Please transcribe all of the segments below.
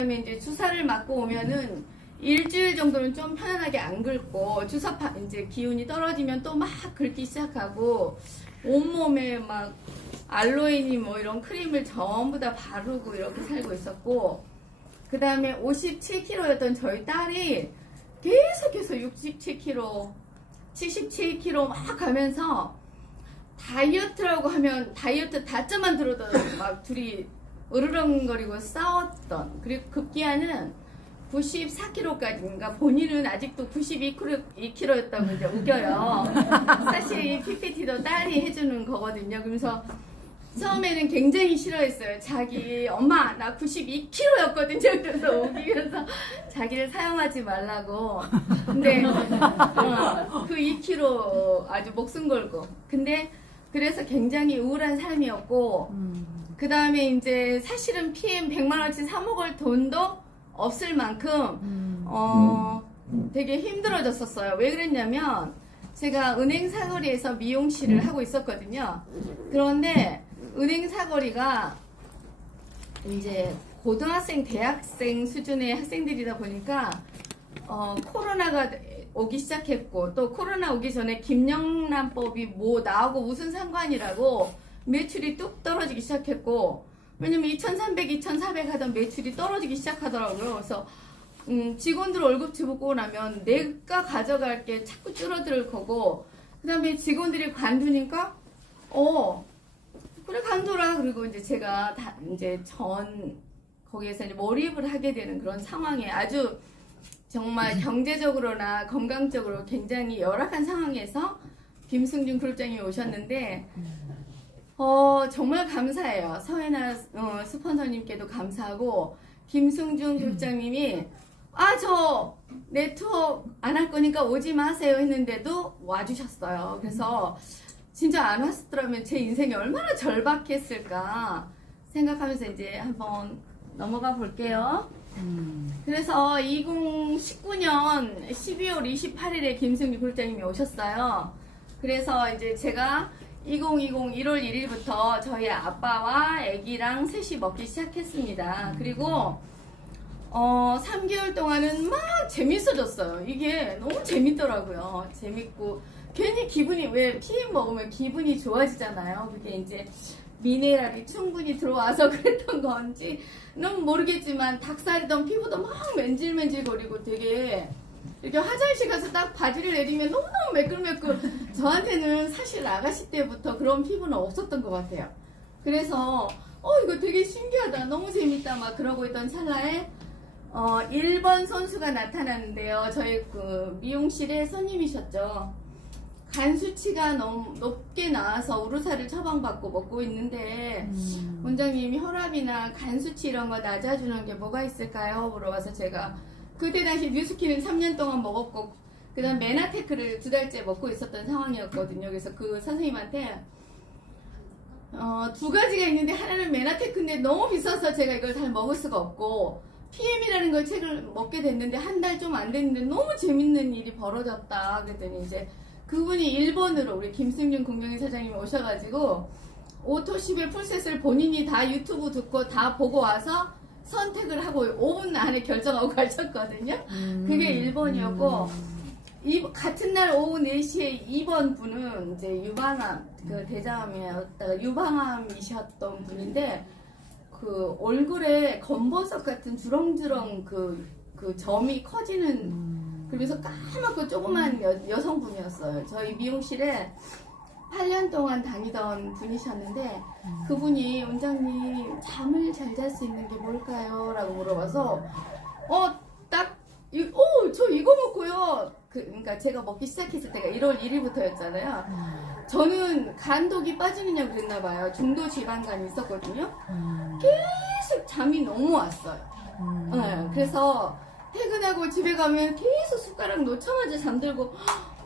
그다음에 이제 주사를 맞고 오면은 일주일 정도는 좀 편안하게 안 긁고 주사 이제 기운이 떨어지면 또 막 긁기 시작하고 온몸에 막 알로에니 뭐 이런 크림을 전부 다 바르고 이렇게 살고 있었고, 그 다음에 57kg였던 저희 딸이 계속해서 67kg, 77kg 막 가면서 다이어트라고 하면 다이어트 다짜만 들어도 막 둘이 으르렁거리고 싸웠던, 그리고 급기야는 94kg까지, 그러니까 본인은 아직도 92kg였다고 이제 우겨요. 사실 이 PPT도 딸이 해주는 거거든요. 그러면서 처음에는 굉장히 싫어했어요. 자기 엄마 나 92kg였거든요. 그래서 우기면서 자기를 사용하지 말라고. 근데 그 2kg 아주 목숨 걸고. 근데 그래서 굉장히 우울한 삶이었고, 그 다음에 이제 사실은 PM 100만원치 사 먹을 돈도 없을 만큼 되게 힘들어졌었어요. 왜 그랬냐면 제가 은행 사거리에서 미용실을 하고 있었거든요. 그런데 은행 사거리가 이제 고등학생, 대학생 수준의 학생들이다 보니까 코로나가 오기 시작했고, 또 코로나 오기 전에 김영란법이 뭐 나하고 무슨 상관이라고 매출이 뚝 떨어지기 시작했고, 왜냐면 2,300, 2,400 하던 매출이 떨어지기 시작하더라고요. 그래서 직원들 월급치 보고 나면 내가 가져갈 게 자꾸 줄어들 거고, 그 다음에 직원들이 관두니까 그래 관둬라. 그리고 이제 제가 이제 거기에서 이제 몰입을 하게 되는 그런 상황에, 아주 정말 경제적으로나 건강적으로 굉장히 열악한 상황에서 김승준 그룹장님이 오셨는데, 정말 감사해요. 서해나 스폰서님께도 감사하고, 김승준 그룹장님이 저 네트워크 안 할 거니까 오지 마세요 했는데도 와주셨어요. 그래서 진짜 안 왔더라면 제 인생이 얼마나 절박했을까 생각하면서 이제 한번 넘어가 볼게요. 그래서 2019년 12월 28일에 김승준 그룹장님이 오셨어요. 그래서 이제 제가 2020 1월 1일부터 저희 아빠와 아기랑 셋이 먹기 시작했습니다. 그리고 3개월 동안은 막 재밌어졌어요. 이게 너무 재밌더라고요. 재밌고 괜히 기분이, 왜 PM 먹으면 기분이 좋아지잖아요. 그게 이제 미네랄이 충분히 들어와서 그랬던 건지 너무 모르겠지만, 닭살이던 피부도 막 맨질맨질거리고 되게 이렇게 화장실 가서 딱 바지를 내리면 너무너무 매끌매끌. 저한테는 사실 아가씨 때부터 그런 피부는 없었던 것 같아요. 그래서 이거 되게 신기하다, 너무 재밌다 막 그러고 있던 찰나에 1번 선수가 나타났는데요. 저희 그 미용실에 손님이셨죠. 간 수치가 너무 높게 나와서 우루사를 처방받고 먹고 있는데, 원장님이 혈압이나 간 수치 이런 거 낮아주는 게 뭐가 있을까요? 물어봐서 제가 그때 당시 뉴스키는 3년 동안 먹었고, 그 다음 메나테크를 2달째 먹고 있었던 상황이었거든요. 그래서 그 선생님한테 2가지가 있는데, 하나는 메나테크인데 너무 비싸서 제가 이걸 잘 먹을 수가 없고, PM이라는 걸 책을 먹게 됐는데 한 달 좀 안 됐는데 너무 재밌는 일이 벌어졌다. 그랬더니 이제 그분이 일본으로 우리 김승준 공정위 사장님이 오셔가지고 오토십의 풀셋을 본인이 다 유튜브 듣고 다 보고 와서 선택을 하고 5분 안에 결정하고 가셨거든요. 그게 일본이었고, 같은 날 오후 4시에 2번 분은 이제 유방암, 그 대장암이었다가 유방암이셨던 분인데, 그 얼굴에 검버섯 같은 주렁주렁 그 점이 커지는, 그러면서 까맣고 조그만 여성분이었어요. 저희 미용실에 8년 동안 다니던 분이셨는데, 그분이 원장님 잠을 잘 잘 수 있는 게 뭘까요? 라고 물어봐서 저 이거 먹고요. 그러니까 제가 먹기 시작했을 때가 1월 1일부터였잖아요. 저는 간독이 빠지느냐고 그랬나봐요. 중도 지방간이 있었거든요. 계속 잠이 너무 왔어요. 네, 그래서 퇴근하고 집에 가면 계속 숟가락 놓자마자 잠들고,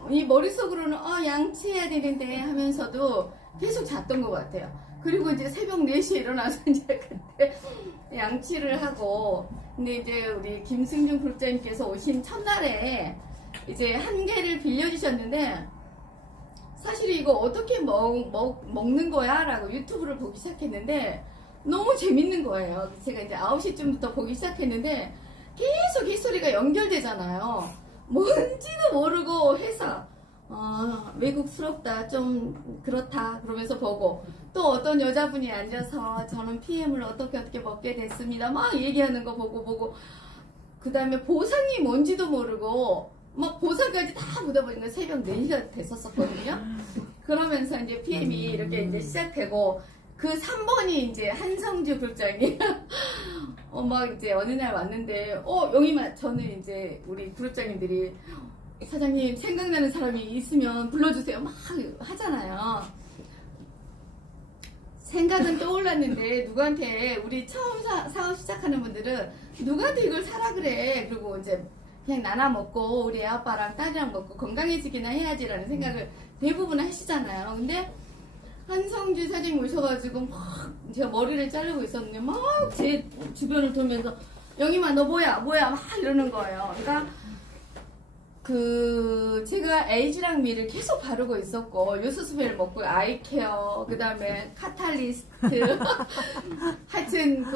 이 머릿속으로는 양치해야 되는데 하면서도 계속 잤던 것 같아요. 그리고 이제 새벽 4시에 일어나서 이제 그때 양치를 하고, 근데 이제 우리 김승준 그룹장님께서 오신 첫날에 이제 한 개를 빌려주셨는데, 사실 이거 어떻게 먹는 거야? 라고 유튜브를 보기 시작했는데, 너무 재밌는 거예요. 제가 이제 9시쯤부터 보기 시작했는데 계속 histori가 연결되잖아요. 뭔지도 모르고 해서 외국스럽다, 좀 그렇다 그러면서 보고, 또 어떤 여자분이 앉아서 저는 PM을 어떻게 먹게 됐습니다 막 얘기하는 거 보고 그 다음에 보상이 뭔지도 모르고 막 보상까지 다 보다 보니까 새벽 4시가 됐었거든요. 그러면서 이제 PM이 이렇게 이제 시작되고, 그 3번이 이제 한성주 그룹장이 막 이제 어느 날 왔는데, 영희마, 저는 이제 우리 그룹장님들이 사장님 생각나는 사람이 있으면 불러주세요 막 하잖아요. 생각은 떠올랐는데 누구한테, 우리 처음 사업 시작하는 분들은 누구한테 이걸 사라 그래, 그리고 이제 그냥 나눠 먹고 우리 애아빠랑 딸이랑 먹고 건강해지기나 해야지라는 생각을 대부분 하시잖아요. 근데 한성주 사장님 오셔가지고 막 제가 머리를 자르고 있었는데 막 제 주변을 돌면서 영희마 너 뭐야 막 이러는 거예요. 그러니까 제가 에이지랑 미를 계속 바르고 있었고, 요스스벨 먹고 아이케어, 그 다음에 카탈리스트 하여튼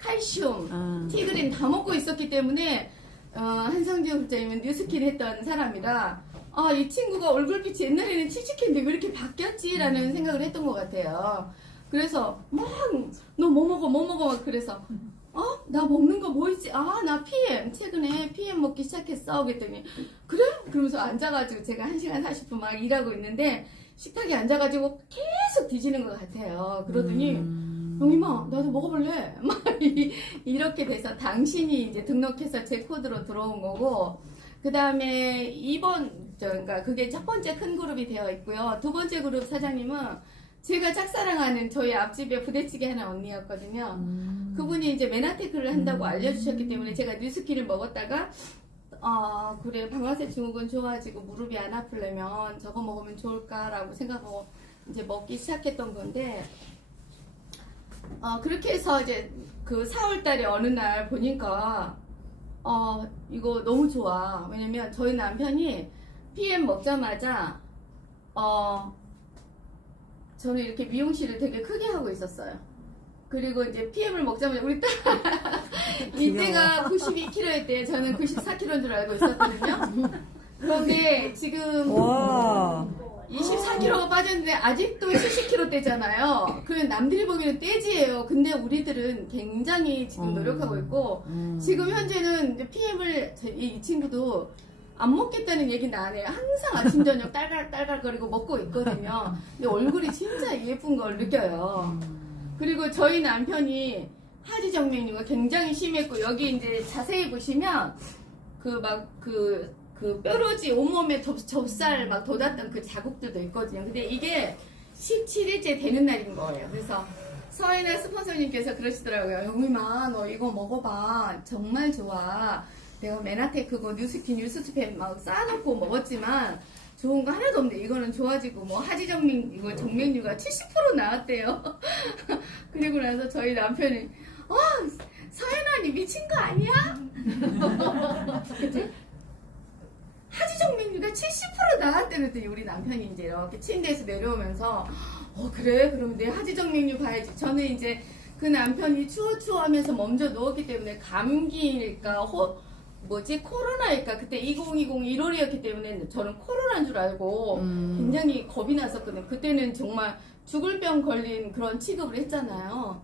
칼슘, 티그린 다 먹고 있었기 때문에 한성주 국장님은 뉴스킨 했던 사람이라 이 친구가 얼굴빛이 옛날에는 칙칙했는데 왜 이렇게 바뀌었지라는 생각을 했던 것 같아요. 그래서 막 너 뭐 먹어 막 그래서 나 먹는 거 뭐 있지? 나 PM 최근에 PM 먹기 시작했어 그랬더니 그래? 그러면서 앉아가지고 제가 1시간 40분 막 일하고 있는데 식탁에 앉아가지고 계속 뒤지는 것 같아요. 그러더니 영희마 나도 먹어볼래? 막 이렇게 돼서 당신이 이제 등록해서 제 코드로 들어온 거고, 그 다음에 2번 그러니까 그게 첫 번째 큰 그룹이 되어 있고요. 두 번째 그룹 사장님은 제가 짝사랑하는 저희 앞집에 부대찌개 하는 언니였거든요. 그분이 이제 메나테크를 한다고 알려주셨기 때문에 제가 뉴스키를 먹었다가 그래 방아쇠 증후군 좋아지고 무릎이 안 아프려면 저거 먹으면 좋을까라고 생각하고 이제 먹기 시작했던 건데, 그렇게 해서 이제 그 4월달에 어느 날 보니까 이거 너무 좋아. 왜냐면 저희 남편이 PM 먹자마자 저는 이렇게 미용실을 되게 크게 하고 있었어요. 그리고 이제 PM을 먹자마자 우리 딸 이때가 92kg였대요. 저는 94kg인 줄 알고 있었거든요. 그런데 지금 24kg가 빠졌는데 아직도 70kg대잖아요. 그러면 남들이 보기에는 떼지예요. 근데 우리들은 굉장히 지금 노력하고 있고, 지금 현재는 이제 PM을 이 친구도 안 먹겠다는 얘기는 안 해요. 항상 아침 저녁 딸갈거리고 먹고 있거든요. 근데 얼굴이 진짜 예쁜 걸 느껴요. 그리고 저희 남편이 하지정맥류가 굉장히 심했고, 여기 이제 자세히 보시면 뼈로지 온몸에 접살 막 돋았던 그 자국들도 있거든요. 근데 이게 17일째 되는 날인 거예요. 그래서 서인아 스폰서님께서 그러시더라고요. 영희마 너 이거 먹어봐. 정말 좋아. 내가 메나테크고 뉴스킨, 뉴스스팸 막 쌓아놓고 먹었지만 좋은 거 하나도 없는데 이거는 좋아지고, 뭐 하지정맥 이거 정맥류가 70% 나왔대요. 그리고 나서 저희 남편이 서연아 언니 미친 거 아니야? 그치? 하지정맥류가 70% 나왔대 그랬더니 우리 남편이 이제 이렇게 침대에서 내려오면서 그래? 그럼 내 하지정맥류 봐야지. 저는 이제 그 남편이 추워 하면서 멈춰 누웠기 때문에 감기일까 코로나일까, 그때 2020 1월이었기 때문에 저는 코로나인 줄 알고 굉장히 겁이 났었거든요. 그때는 정말 죽을 병 걸린 그런 취급을 했잖아요.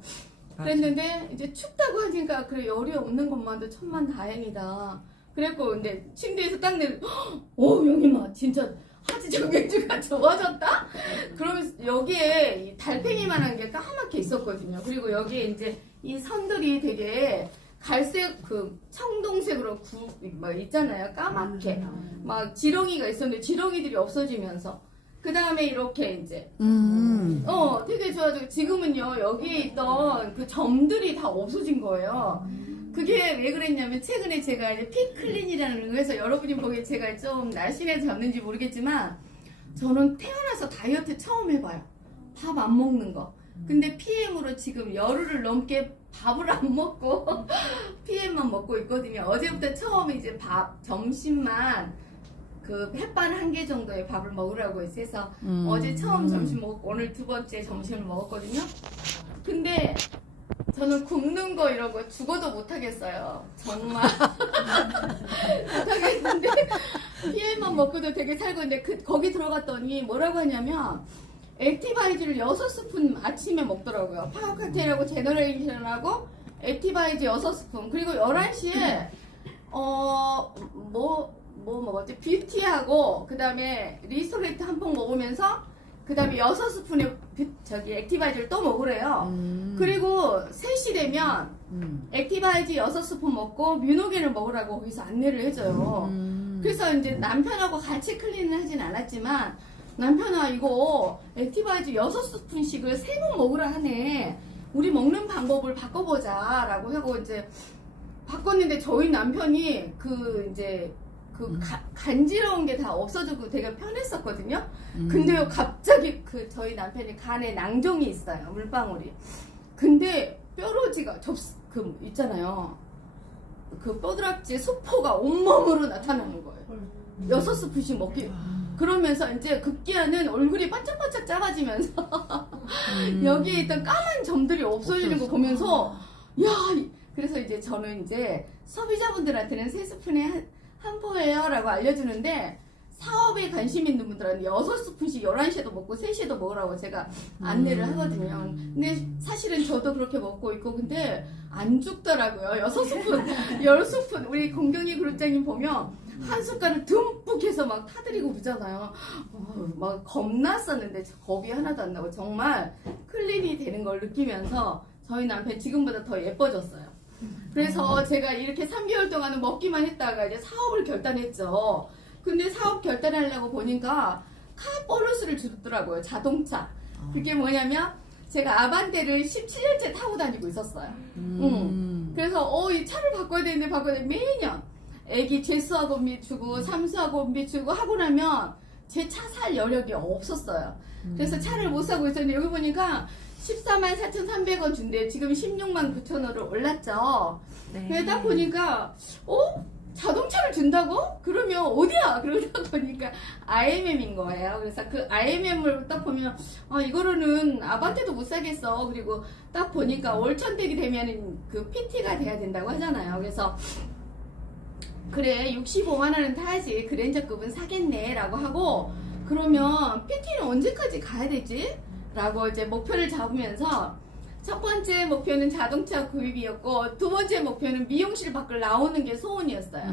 그랬는데 이제 춥다고 하니까 그래 열이 없는 것만도 천만다행이다. 그랬고, 근데 침대에서 딱 영희마 진짜 하지정맥류가 좋아졌다? 그러면서 여기에 이 달팽이만한 게 까맣게 있었거든요. 그리고 여기에 이제 이 선들이 되게 갈색 청동색으로 막 있잖아요. 까맣게 막 지렁이가 있었는데 지렁이들이 없어지면서 그 다음에 이렇게 이제 되게 좋아지고, 지금은요 여기에 있던 그 점들이 다 없어진 거예요. 그게 왜 그랬냐면 최근에 제가 이제 피클린이라는 걸 해서, 여러분이 보기에 제가 좀 날씬해서 잡는지 모르겠지만 저는 태어나서 다이어트 처음 해봐요. 밥 안 먹는 거. 근데 PM으로 지금 열흘을 넘게 밥을 안 먹고 PM만 먹고 있거든요. 어제부터 처음 이제 점심만 햇반 1개 정도의 밥을 먹으라고 해서 어제 처음 점심 먹고 오늘 두 번째 점심을 먹었거든요. 근데 저는 굽는 거 이런 거 죽어도 못하겠어요. 정말 못하겠는데 PM만 먹고도 되게 살고 있는데 거기 들어갔더니 뭐라고 하냐면 액티바이즈를 6스푼 아침에 먹더라고요. 파워 칵테일하고 제너레이션하고 액티바이즈 6스푼 그리고 11시에 뭐 먹었지? 뷰티하고 그 다음에 리스토레이트 한 통 먹으면서 그 다음에 6스푼의 액티바이즈를 또 먹으래요. 그리고 3시 되면 액티바이즈 6스푼 먹고 뮤노겐을 먹으라고 거기서 안내를 해줘요. 그래서 이제 남편하고 같이 클린을 하진 않았지만 남편아 이거 액티바이즈 6스푼씩을 3번 먹으라 하네. 우리 먹는 방법을 바꿔보자 라고 하고 이제 바꿨는데 저희 남편이 간지러운 게 다 없어지고 되게 편했었거든요. 근데요, 갑자기 저희 남편이 간에 낭종이 있어요. 물방울이. 근데 뼈로지가 있잖아요. 그 뼈드락지 수포가 온몸으로 나타나는 거예요. 6스푼씩 먹기. 그러면서 이제 급기야는 얼굴이 반짝반짝 작아지면서 여기에 있던 까만 점들이 없어지는 거 보면서 야, 그래서 이제 저는 이제 소비자분들한테는 3스푼에 한 포예요 라고 알려주는데 사업에 관심 있는 분들은 6스푼씩 11시에도 먹고 3시에도 먹으라고 제가 안내를 하거든요. 근데 사실은 저도 그렇게 먹고 있고 근데 안 죽더라고요. 6스푼, 10스푼 우리 공경이 그룹장님 보면 한 숟갈을 듬뿍 해서 막 타드리고 그러잖아요. 막 겁났었는데 겁이 하나도 안 나고 정말 클린이 되는 걸 느끼면서 저희 남편 지금보다 더 예뻐졌어요. 그래서 제가 이렇게 3개월 동안은 먹기만 했다가 이제 사업을 결단했죠. 근데 사업 결단하려고 보니까 카 보너스를 주더라고요. 자동차. 그게 뭐냐면 제가 아반떼를 17년째 타고 다니고 있었어요. 그래서 이 차를 바꿔야 되는데 매년 애기 재수학원비 주고 삼수학원비 주고 하고 나면 제 차 살 여력이 없었어요. 그래서 차를 못 사고 있었는데 여기 보니까 144,300원 준대. 지금 169,900원으로 올랐죠. 네. 그래서 딱 보니까 자동차를 준다고? 그러면 어디야? 그러다 보니까 IMM인 거예요. 그래서 그 IMM을 딱 보면 이거로는 아반떼도 못 사겠어. 그리고 딱 보니까 월천택이 되면 그 PT가 돼야 된다고 하잖아요. 그래서 그래 65만 원은 타야지 그랜저급은 사겠네 라고 하고 그러면 PT는 언제까지 가야 되지? 라고 이제 목표를 잡으면서 첫 번째 목표는 자동차 구입이었고 두 번째 목표는 미용실 밖을 나오는 게 소원이었어요.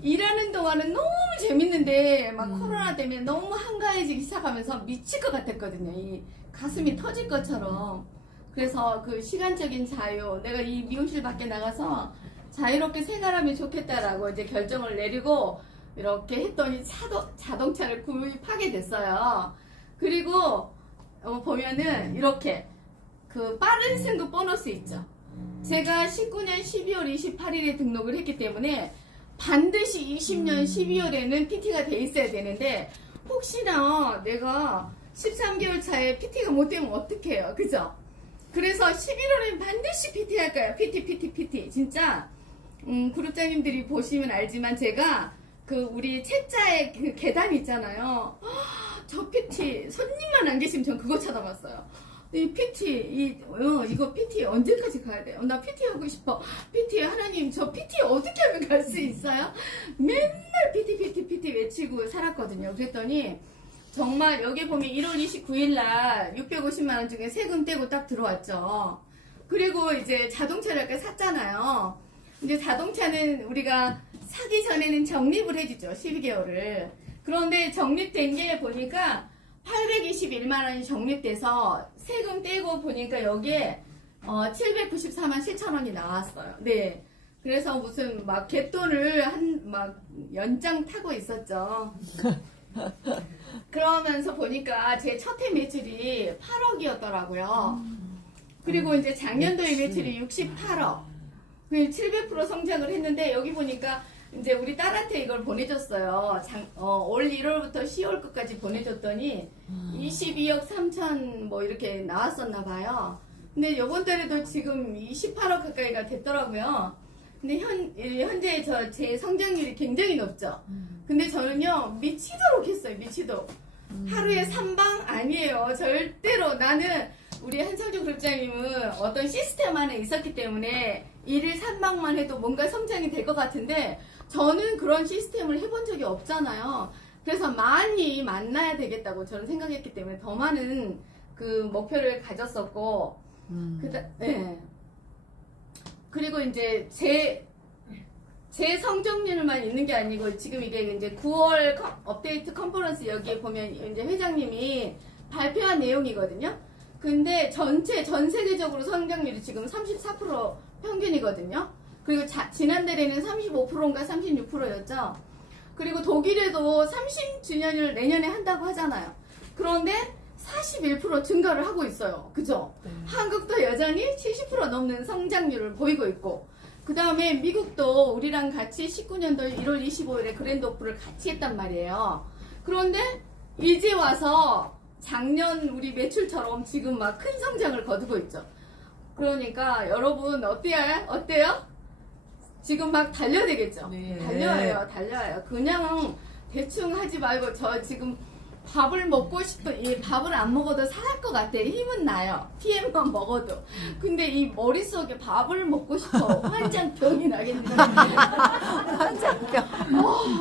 일하는 동안은 너무 재밌는데 막 코로나 때문에 너무 한가해지기 시작하면서 미칠 것 같았거든요. 이 가슴이 터질 것처럼. 그래서 그 시간적인 자유, 내가 이 미용실 밖에 나가서 자유롭게 생활하면 좋겠다라고 이제 결정을 내리고 이렇게 했더니 자동차를 구입하게 됐어요. 그리고 보면은 이렇게 그 빠른 승급 보너스 있죠. 제가 19년 12월 28일에 등록을 했기 때문에 반드시 20년 12월에는 PT가 돼 있어야 되는데 혹시나 내가 13개월 차에 PT가 못 되면 어떡해요. 그죠? 그래서 11월엔 반드시 PT 할 거예요. PT. 진짜 그룹장님들이 보시면 알지만 제가 그 우리 책자에 그 계단 있잖아요. 저 PT 손님만 안 계시면 전 그거 찾아봤어요. 이 PT 이거 PT 언제까지 가야 돼요? 나 PT 하고 싶어. PT 하나님 저 PT 어떻게 하면 갈 수 있어요? 맨날 PT 외치고 살았거든요. 그랬더니 정말 여기 보면 1월 29일 날 650만 원 중에 세금 떼고 딱 들어왔죠. 그리고 이제 자동차를 아까 샀잖아요. 이제 자동차는 우리가 사기 전에는 적립을 해주죠. 12개월을. 그런데 적립된 게 보니까 821만 원이 적립돼서 세금 떼고 보니까 여기에 794만 7천 원이 나왔어요. 네. 그래서 무슨 막 갯돈을 막 연장 타고 있었죠. 그러면서 보니까 제 첫 해 매출이 8억이었더라고요. 그리고 이제 작년도에 매출이 68억. 700% 성장을 했는데 여기 보니까 이제 우리 딸한테 이걸 보내줬어요. 올 1월부터 10월 끝까지 보내줬더니 22억 3천 뭐 이렇게 나왔었나 봐요. 근데 이번 달에도 지금 28억 가까이가 됐더라고요. 근데 현재 제 성장률이 굉장히 높죠. 근데 저는요 미치도록 했어요. 미치도록. 하루에 3방 아니에요. 절대로 나는 우리 한성주 그룹장님은 어떤 시스템 안에 있었기 때문에 일일 산방만 해도 뭔가 성장이 될 것 같은데 저는 그런 시스템을 해본 적이 없잖아요. 그래서 많이 만나야 되겠다고 저는 생각했기 때문에 더 많은 그 목표를 가졌었고 네. 그리고 이제 제 성적률만 있는 게 아니고 지금 이게 이제 9월 업데이트 컨퍼런스 여기에 보면 이제 회장님이 발표한 내용이거든요. 근데 전 세계적으로 성장률이 지금 34% 평균이거든요. 그리고 지난달에는 35%인가 36%였죠. 그리고 독일에도 30주년을 내년에 한다고 하잖아요. 그런데 41% 증가를 하고 있어요. 그죠? 네. 한국도 여전히 70% 넘는 성장률을 보이고 있고, 그 다음에 미국도 우리랑 같이 19년도 1월 25일에 그랜드 오픈을 같이 했단 말이에요. 그런데 이제 와서 작년 우리 매출처럼 지금 막 큰 성장을 거두고 있죠. 그러니까 여러분 어때요? 지금 막 달려야 되겠죠? 네. 달려요. 그냥 대충 하지 말고 저 지금 밥을 먹고 싶은 이 밥을 안 먹어도 살 것 같아. 힘은 나요. PM만 먹어도. 근데 이 머릿속에 밥을 먹고 싶어. 환장병이 나겠는데. 환장병.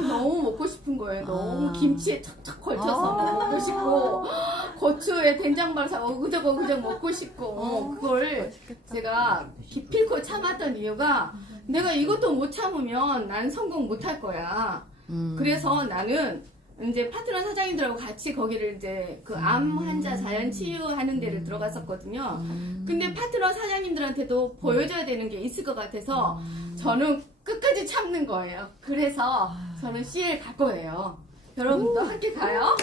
너무 먹고 싶은 거예요. 너무 김치에 척척 걸쳐서 먹고 싶고 고추에 된장발 사고 어그저그저그 먹고 싶고 그걸 맛있겠다. 제가 기필코 참았던 이유가 내가 이것도 못 참으면 난 성공 못 할 거야. 그래서 나는 이제 파트너 사장님들하고 같이 거기를 이제 그 암 환자 자연 치유하는 데를 들어갔었거든요. 근데 파트너 사장님들한테도 보여줘야 되는 게 있을 것 같아서 저는 끝까지 참는 거예요. 그래서 저는 CL 갈 거예요. 여러분도 함께 가요.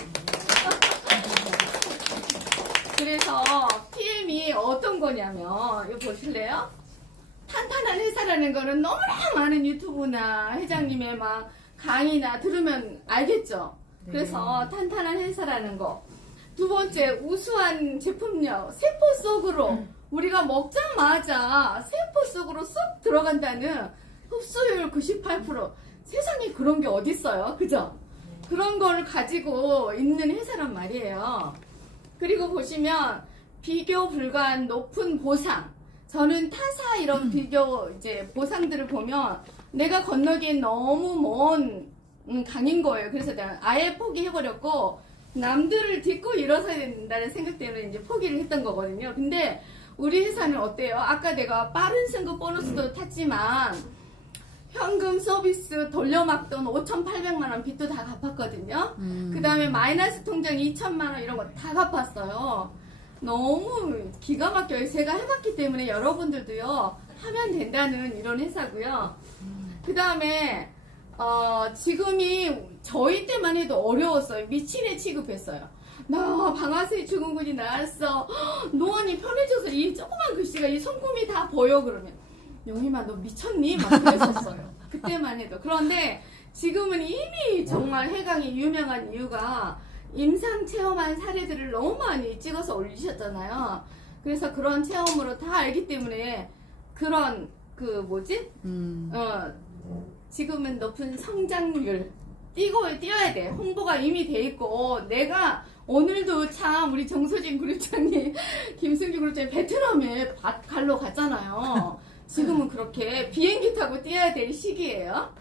그래서 PM이 어떤 거냐면 이거 보실래요? 탄탄한 회사라는 거는 너무나 많은 유튜브나 회장님의 막 강의나 들으면 알겠죠? 그래서 탄탄한 회사라는 거. 두 번째, 우수한 제품력. 세포 속으로 우리가 먹자마자 세포 속으로 쏙 들어간다는 흡수율 98%. 세상에 그런 게 어딨어요. 그죠? 그런 걸 가지고 있는 회사란 말이에요. 그리고 보시면 비교 불가한 높은 보상. 저는 타사 이런 비교 이제 보상들을 보면 내가 건너기엔 너무 먼 강인 거예요. 그래서 내가 아예 포기해버렸고 남들을 딛고 일어서야 된다는 생각 때문에 이제 포기를 했던 거거든요. 근데 우리 회사는 어때요? 아까 내가 빠른 승급 보너스도 탔지만 현금 서비스 돌려막돈 5,800만 원 빚도 다 갚았거든요. 그 다음에 마이너스 통장 2천만 원 이런 거 다 갚았어요. 너무 기가 막혀요. 제가 해봤기 때문에 여러분들도요 하면 된다는 이런 회사고요. 그 다음에 지금이 저희 때만 해도 어려웠어요. 미친애 취급했어요. 나 방아쇠 증후군이 나왔어. 노안이 편해져서 이 조그만 글씨가 이 손금이 다 보여. 그러면 영희마 너 미쳤니? 막 그랬었어요. 그때만 해도. 그런데 지금은 이미 정말 해강이 유명한 이유가 임상 체험한 사례들을 너무 많이 찍어서 올리셨잖아요. 그래서 그런 체험으로 다 알기 때문에 그런 지금은 높은 성장률 뛰어야 돼. 홍보가 이미 돼 있고 내가 오늘도 참 우리 정소진 그룹장님 김승주 그룹장님 베트남에 갈로 갔잖아요. 지금은 그렇게 비행기 타고 뛰어야 될 시기예요.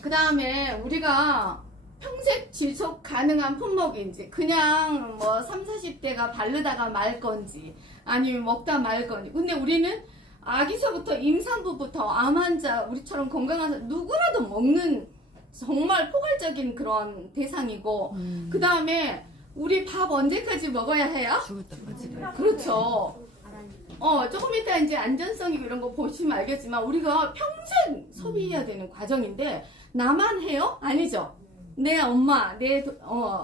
그 다음에 우리가 평생 지속 가능한 품목인지 그냥 뭐 30, 40대가 바르다가 말 건지 아니면 먹다 말 건지. 근데 우리는 아기서부터 임산부부터 암 환자 우리처럼 건강한 사람 누구라도 먹는 정말 포괄적인 그런 대상이고 그 다음에 우리 밥 언제까지 먹어야 해요? 죽을 때까지. 그렇죠. 조금 이따 이제 안전성이고 이런 거 보시면 알겠지만 우리가 평생 소비해야 되는 과정인데 나만 해요? 아니죠. 내 엄마, 내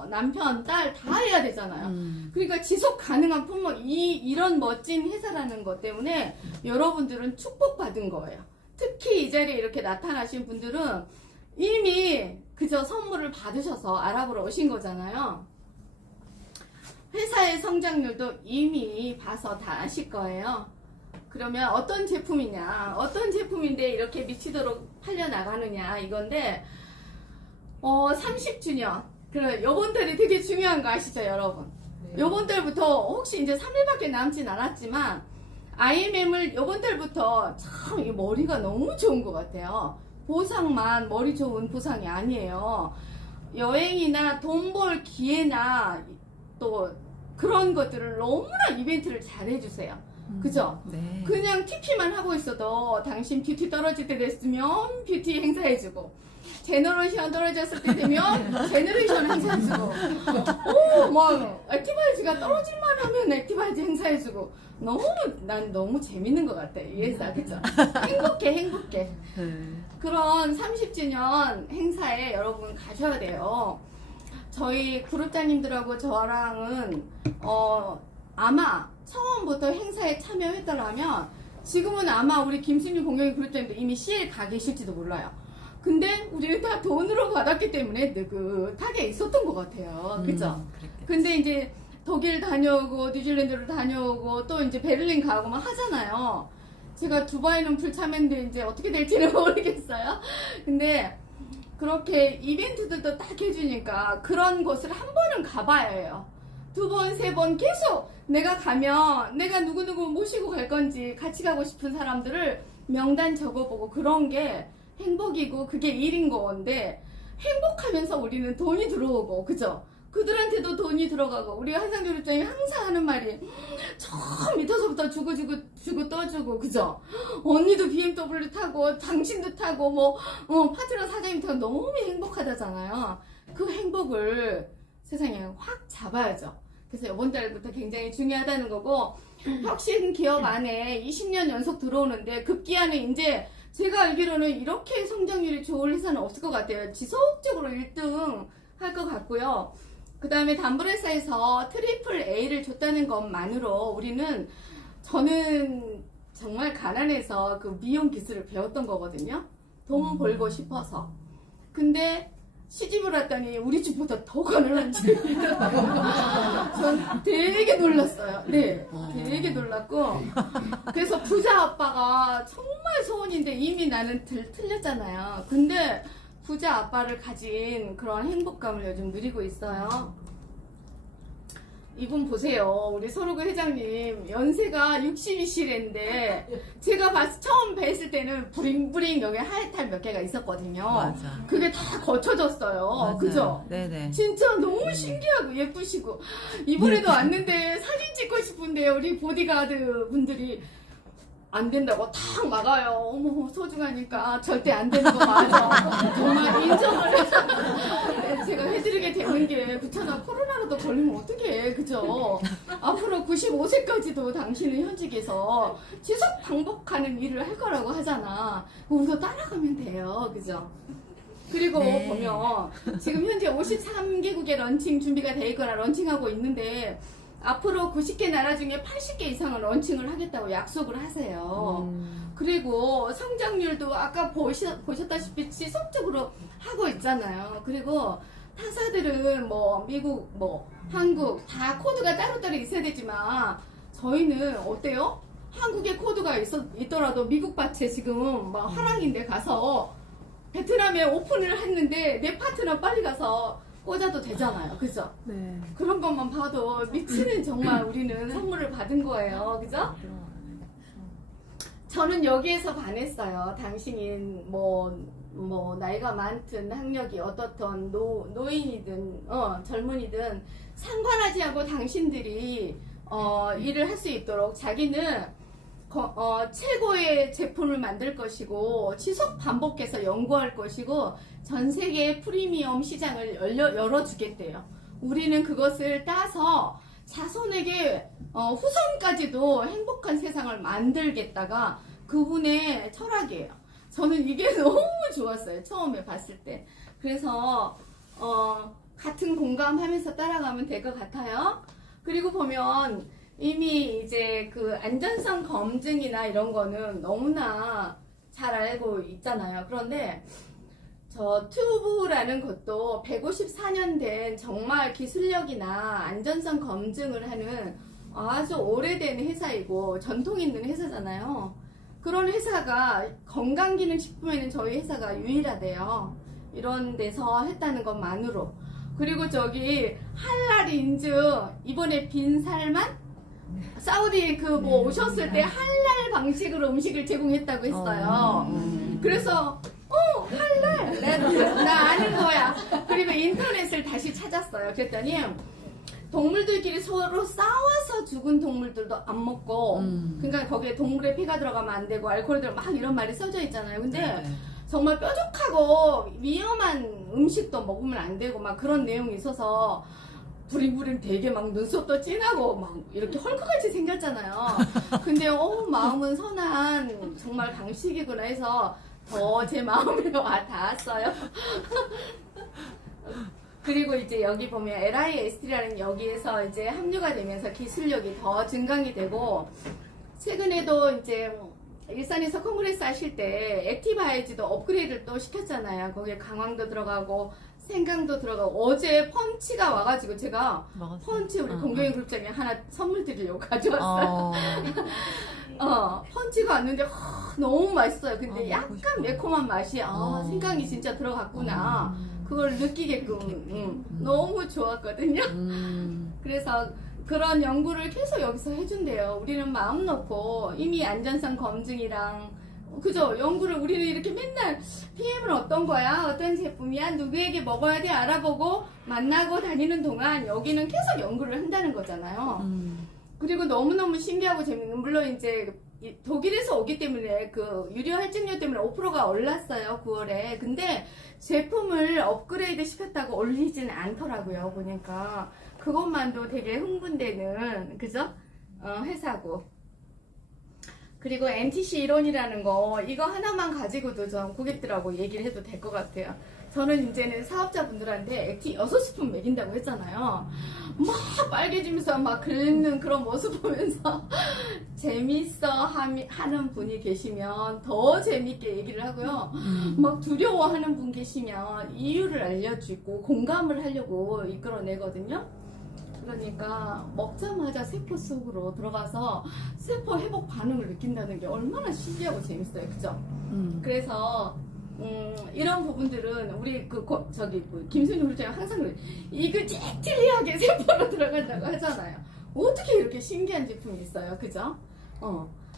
남편, 딸 다 해야 되잖아요. 그러니까 지속 가능한 품목 이런 멋진 회사라는 것 때문에 여러분들은 축복받은 거예요. 특히 이 자리에 이렇게 나타나신 분들은 이미 그저 선물을 받으셔서 알아보러 오신 거잖아요. 회사의 성장률도 이미 봐서 다 아실 거예요. 그러면 어떤 제품이냐, 어떤 제품인데 이렇게 미치도록 팔려나가느냐 이건데 30주년. 그래, 요번 달이 되게 중요한 거 아시죠, 여러분? 네. 요번 달부터 혹시 이제 3일밖에 남진 않았지만 IMM을 요번 달부터 참 이 머리가 너무 좋은 것 같아요. 보상만 머리 좋은 보상이 아니에요. 여행이나 돈 벌 기회나 또 그런 것들을 너무나 이벤트를 잘 해주세요. 그죠? 네. 그냥 TP만 하고 있어도 당신 뷰티 떨어질 때 됐으면 뷰티 행사해주고 제너레이션 떨어졌을 때 되면 제너레이션 행사해주고 막 액티바이즈가 떨어질만 하면 액티바이즈 행사해주고 난 너무 재밌는 것 같아 이 회사. 그죠? 행복해. 그런 30주년 행사에 여러분 가셔야 돼요. 저희 그룹장님들하고 저랑은 아마 처음부터 행사에 참여했더라면 지금은 아마 우리 김순희 공영이 그룹장님도 이미 CL 가 계실지도 몰라요. 근데 우리는 다 돈으로 받았기 때문에 느긋하게 있었던 것 같아요. 그죠? 근데 이제 독일 다녀오고 뉴질랜드로 다녀오고 또 이제 베를린 가고 막 하잖아요. 제가 두바이는 불참했는데 이제 어떻게 될지는 모르겠어요. 근데 그렇게 이벤트들도 딱 해주니까 그런 곳을 한 번은 가봐야 해요. 2번, 3번 계속 내가 가면 내가 누구누구 모시고 갈 건지 같이 가고 싶은 사람들을 명단 적어보고 그런 게 행복이고 그게 일인 건데 행복하면서 우리는 돈이 들어오고 그죠? 그들한테도 돈이 들어가고 우리 한상조립장이 항상 하는 말이 저 밑에서부터 주고 떠주고 그죠? 언니도 BMW 타고 당신도 타고 뭐 파트너 사장님 타고 너무 행복하다잖아요. 그 행복을 세상에 확 잡아야죠. 그래서 이번 달부터 굉장히 중요하다는 거고 혁신 기업 안에 20년 연속 들어오는데 급기야는 이제 제가 알기로는 이렇게 성장률이 좋은 회사는 없을 것 같아요. 지속적으로 1등 할 것 같고요. 그 다음에 담보회사에서 트리플 A를 줬다는 것만으로 저는 정말 가난해서 그 미용 기술을 배웠던 거거든요. 돈 벌고 싶어서. 근데 시집을 왔더니 우리 집보다 더 가난한 집이더라고요. 전 되게 놀랐어요. 네, 되게 놀랐고. 그래서 부자 아빠가 정말 소원인데 이미 나는 틀렸잖아요. 근데 부자 아빠를 가진 그런 행복감을 요즘 누리고 있어요. 이분 보세요. 우리 서로그 회장님 연세가 62시래인데 제가 처음 뵀을 때는 부링부링 여기 하얀탈 몇 개가 있었거든요. 맞아. 그게 다 거쳐졌어요. 맞아요. 그죠? 네네. 진짜 너무 신기하고 예쁘시고 이번에도 왔는데 사진 찍고 싶은데 우리 보디가드 분들이 안 된다고 탁 막아요. 어머 소중하니까 절대 안 되는 거 맞아. 정말 인정을 제가 해드리게 되는 게 그렇잖아. 코로나라도 걸리면 어떡해. 그죠? 앞으로 95세까지도 당신은 현직에서 지속 반복하는 일을 할 거라고 하잖아. 우리도 따라가면 돼요. 그죠? 그리고 네. 보면 지금 현재 53개국에 런칭 준비가 돼 있거나 런칭하고 있는데 앞으로 90개 나라 중에 80개 이상을 런칭을 하겠다고 약속을 하세요. 그리고 성장률도 아까 보셨다시피 지속적으로 하고 있잖아요. 그리고 타사들은 뭐 미국, 뭐 한국 다 코드가 따로따로 있어야 되지만 저희는 어때요? 한국에 코드가 있더라도 미국 밭에 지금 막 화랑인데 가서 베트남에 오픈을 했는데 내 파트너 빨리 가서 꽂아도 되잖아요. 그죠? 네. 그런 것만 봐도 미치는 정말 우리는 선물을 받은 거예요. 그죠? 저는 여기에서 반했어요. 당신이 뭐 나이가 많든 학력이 어떻든 노인이든 젊은이든 상관하지 않고 당신들이 일을 할 수 있도록 자기는 최고의 제품을 만들 것이고 지속 반복해서 연구할 것이고 전 세계의 프리미엄 시장을 열어주겠대요. 우리는 그것을 따서 자손에게 후손까지도 행복한 세상을 만들겠다가 그분의 철학이에요. 저는 이게 너무 좋았어요. 처음에 봤을 때. 그래서 같은 공감하면서 따라가면 될 것 같아요. 그리고 보면 이미 이제 그 안전성 검증이나 이런 거는 너무나 잘 알고 있잖아요. 그런데 저 튜브라는 것도 154년 된 정말 기술력이나 안전성 검증을 하는 아주 오래된 회사이고 전통 있는 회사잖아요. 그런 회사가 건강기능식품에는 저희 회사가 유일하대요. 이런 데서 했다는 것만으로. 그리고 저기 할랄 인증 이번에 빈살만 사우디 그 뭐 오셨을 때 할랄 방식으로 음식을 제공했다고 했어요. 그래서 할랄 나 아는 거야. 그리고 인터넷을 다시 찾았어요. 그랬더니 동물들끼리 서로 싸워서 죽은 동물들도 안 먹고 그러니까 거기에 동물의 피가 들어가면 안 되고 알코올 들어 막 이런 말이 써져 있잖아요. 근데 정말 뾰족하고 위험한 음식도 먹으면 안 되고 막 그런 내용이 있어서 부링부링 되게 막 눈썹도 진하고 막 이렇게 헐크같이 생겼잖아요. 근데 마음은 선한 정말 방식이구나 해서 더 제 마음에 와 닿았어요. 그리고 이제 여기 보면 LIST라는 여기에서 이제 합류가 되면서 기술력이 더 증강이 되고 최근에도 이제 일산에서 콩그레스 하실 때 액티바이즈도 업그레이드를 또 시켰잖아요. 거기에 강황도 들어가고 생강도 들어가고 어제 펀치가 와가지고 제가 먹었어요. 펀치 우리 공경이 그룹장에 하나 선물 드리려고 가져왔어요. 펀치가 왔는데 너무 맛있어요. 근데 먹고 약간 싶어. 매콤한 맛이 생강이 진짜 들어갔구나. 그걸 느끼게끔 너무 좋았거든요. 그래서 그런 연구를 계속 여기서 해준대요. 우리는 마음 놓고 이미 안전성 검증이랑 그죠? 연구를 우리는 이렇게 맨날 PM은 어떤 거야? 어떤 제품이야? 누구에게 먹어야 돼? 알아보고 만나고 다니는 동안 여기는 계속 연구를 한다는 거잖아요. 그리고 너무너무 신기하고 재밌는 물론 이제 독일에서 오기 때문에 그 유료 할증료 때문에 5%가 올랐어요. 9월에. 근데 제품을 업그레이드 시켰다고 올리지는 않더라고요. 보니까 그것만도 되게 흥분되는 그죠? 회사고. 그리고 NTC 이론이라는 거 이거 하나만 가지고도 좀 고객들하고 얘기를 해도 될 것 같아요. 저는 이제는 사업자분들한테 액티 6스푼 먹인다고 했잖아요. 막 빨개지면서 막 긁는 그런 모습 보면서 재밌어 하는 분이 계시면 더 재밌게 얘기를 하고요. 막 두려워하는 분 계시면 이유를 알려주고 공감을 하려고 이끌어내거든요. 그러니까 먹자마자 세포 속으로 들어가서 세포 회복 반응을 느낀다는 게 얼마나 신기하고 재밌어요. 그죠? 그래서 이런 부분들은 우리 김순희 훈장이 항상 그래. 이거 잭틀리하게 세포로 들어간다고 하잖아요. 어떻게 이렇게 신기한 제품이 있어요. 그죠?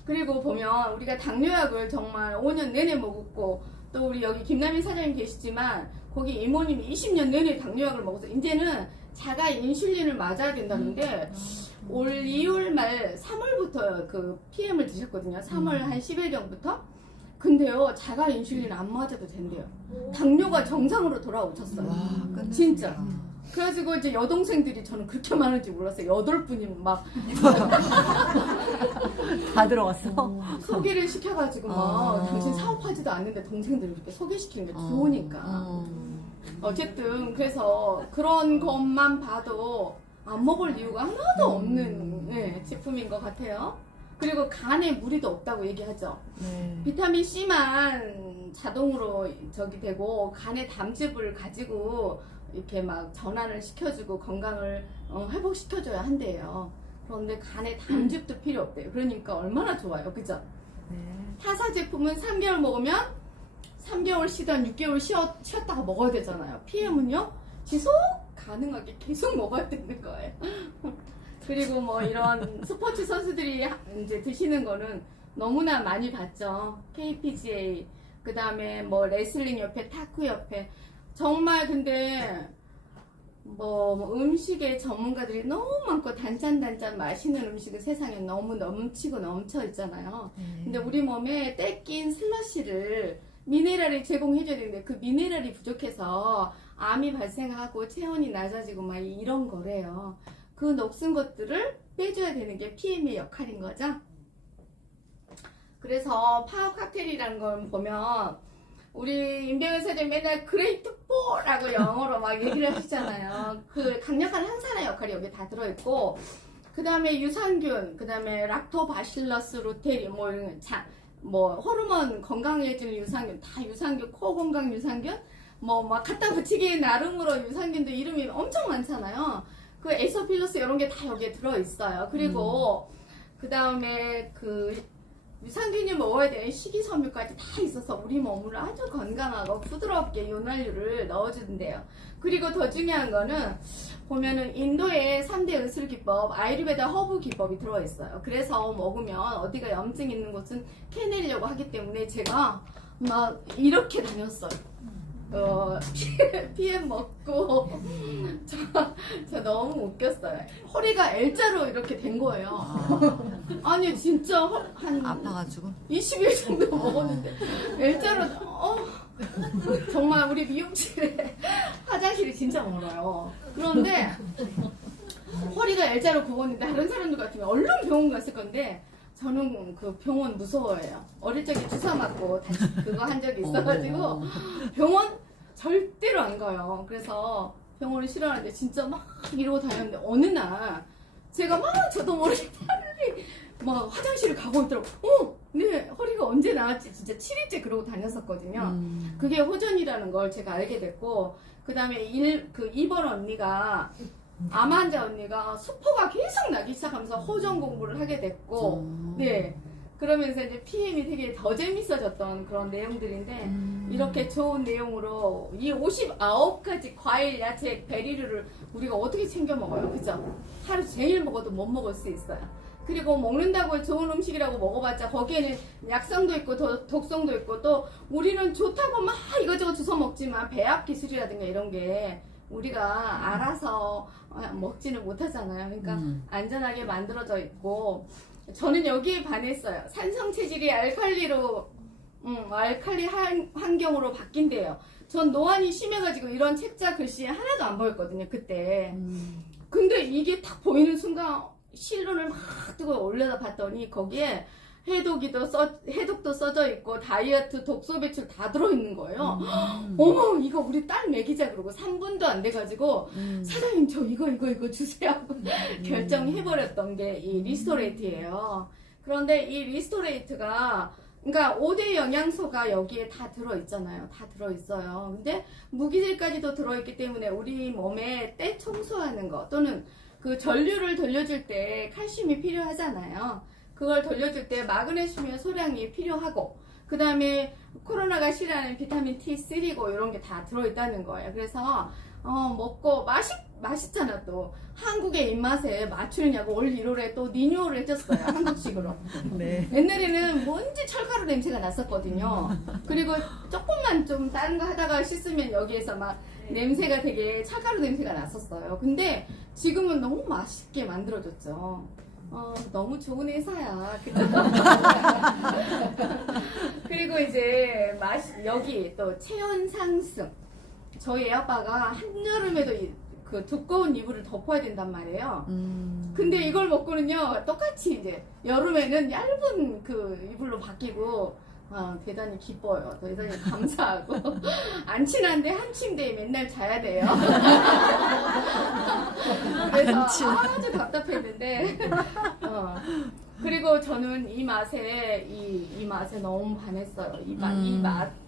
그리고 보면 우리가 당뇨약을 정말 5년 내내 먹었고 또 우리 여기 김남인 사장님 계시지만 거기 이모님이 20년 내내 당뇨약을 먹어서 이제는 자가 인슐린을 맞아야 된다는데 올 2월 말 3월부터 그 PM을 드셨거든요. 3월 한 10일경부터. 근데요, 자가 인슐린 안 맞아도 된대요. 당뇨가 정상으로 돌아오셨어요. 와, 끝났습니다. 진짜. 그래가지고 이제 여동생들이 저는 그렇게 많은지 몰랐어요. 8분이 막 다 들어갔어. 소개를 시켜가지고 막 당신 사업하지도 않는데 동생들을 이렇게 소개시키는 게 좋으니까. 어쨌든 그래서 그런 것만 봐도 안 먹을 이유가 하나도 없는 제품인 것 같아요. 그리고 간에 무리도 없다고 얘기하죠. 네. 비타민 C만 자동으로 되고 간의 담즙을 가지고 이렇게 막 전환을 시켜주고 건강을 회복시켜줘야 한대요. 그런데 간에 담즙도 필요 없대요. 그러니까 얼마나 좋아요. 그죠? 네. 타사 제품은 3개월 먹으면 3개월 쉬던 6개월 쉬었다가 먹어야 되잖아요. PM은요? 지속 가능하게 계속 먹어야 되는 거예요. 그리고 뭐 이런 스포츠 선수들이 이제 드시는 거는 너무나 많이 봤죠. KPGA, 그 다음에 뭐 레슬링 협회, 탁구 협회. 정말 근데 뭐 음식의 전문가들이 너무 많고 단짠단짠 맛있는 음식은 세상에 너무 넘치고 넘쳐 있잖아요. 근데 우리 몸에 떼낀 슬러시를 미네랄을 제공해줘야 되는데 그 미네랄이 부족해서 암이 발생하고 체온이 낮아지고 막 이런 거래요. 그 녹슨 것들을 빼줘야 되는 게 PM의 역할인 거죠. 그래서 파워 칵테일이라는 걸 보면 우리 임병현 사장님 맨날 그레이트 4라고 영어로 막 얘기를 하시잖아요. 그 강력한 항산화 역할이 여기 다 들어있고 그 다음에 유산균, 그 다음에 락토바실러스 루테리 뭐 호르몬 건강해지는 유산균, 다 유산균, 코 건강 유산균 뭐 막 갖다 붙이기 나름으로 유산균도 이름이 엄청 많잖아요. 그 에소필러스 이런 게 다 여기에 들어있어요. 그리고 그 다음에 그 유산균이 먹어야 되는 식이섬유까지 다 있어서 우리 몸을 아주 건강하고 부드럽게 윤활유를 넣어주는데요. 그리고 더 중요한 거는 보면은 인도의 3대 의술기법, 아유르베다 허브 기법이 들어있어요. 그래서 먹으면 어디가 염증 있는 곳은 캐내려고 하기 때문에 제가 막 이렇게 다녔어요. PM 먹고 저 너무 웃겼어요. 허리가 L자로 이렇게 된 거예요. 아니 진짜 한 아파가지고 20일 정도 먹었는데 L자로 정말 우리 미용실에 화장실이 진짜 멀어요. 그런데 허리가 L자로 굽었는데 다른 사람들 같으면 얼른 병원 갔을 건데 저는 그 병원 무서워해요. 어릴 적에 주사 맞고 다시 그거 한 적이 있어가지고 병원 절대로 안 가요. 그래서 병원을 싫어하는데 진짜 막 이러고 다녔는데 어느 날 제가 막 저도 모르게 빨리 막 화장실을 가고 있더라고. 네 허리가 언제 나았지? 진짜 7일째 그러고 다녔었거든요. 그게 호전이라는 걸 제가 알게 됐고, 그 다음에 2번 언니가 암 환자 언니가 수포가 계속 나기 시작하면서 호전 공부를 하게 됐고, 네. 그러면서 이제 PM이 되게 더 재밌어졌던 그런 내용들인데, 이렇게 좋은 내용으로 이 59가지 과일, 야채, 베리류를 우리가 어떻게 챙겨 먹어요? 그죠? 하루 종일 먹어도 못 먹을 수 있어요. 그리고 먹는다고 좋은 음식이라고 먹어봤자 거기에는 약성도 있고 독성도 있고, 또 우리는 좋다고 막 이것저것 주워 먹지만 배합 기술이라든가 이런 게 우리가 알아서 먹지는 못하잖아요. 그러니까 안전하게 만들어져 있고, 저는 여기에 반했어요. 산성 체질이 알칼리로 알칼리 환경으로 바뀐대요. 전 노안이 심해가지고 이런 책자 글씨 하나도 안 보였거든요 그때. 근데 이게 딱 보이는 순간 실눈을 막 뜨고 올려다 봤더니 거기에 해독도 써져 있고 다이어트 독소 배출 다 들어있는 거예요. 어머 이거 우리 딸 먹이자 그러고 3분도 안 돼가지고 사장님 저 이거 주세요 하고 결정해버렸던 게 이 리스토레이트예요. 그런데 이 리스토레이트가 그러니까 5대 영양소가 여기에 다 들어있잖아요. 다 들어있어요. 근데 무기질까지도 들어있기 때문에 우리 몸에 때 청소하는 거, 또는 그 전류를 돌려줄 때 칼슘이 필요하잖아요. 그걸 돌려줄 때 마그네슘의 소량이 필요하고, 그 다음에 코로나가 싫어하는 비타민 T3고 이런 게 다 들어있다는 거예요. 그래서 먹고 맛있잖아. 또 한국의 입맛에 맞추느냐고 올 1월에 또 리뉴얼을 해줬어요. 한국식으로. 네. 옛날에는 뭔지 철가루 냄새가 났었거든요. 그리고 조금만 좀 다른 거 하다가 씻으면 여기에서 막 냄새가 되게 철가루 냄새가 났었어요. 근데 지금은 너무 맛있게 만들어줬죠. 너무 좋은 회사야. 그리고 이제 여기 또 체온 상승. 저희 애아빠가 한여름에도 그 두꺼운 이불을 덮어야 된단 말이에요. 근데 이걸 먹고는요, 똑같이 이제 여름에는 얇은 그 이불로 바뀌고, 대단히 기뻐요. 대단히 감사하고. 안 친한데 한 침대에 맨날 자야 돼요. 그래서 아주 답답했는데, 그리고 저는 이 맛에, 이 맛에 너무 반했어요.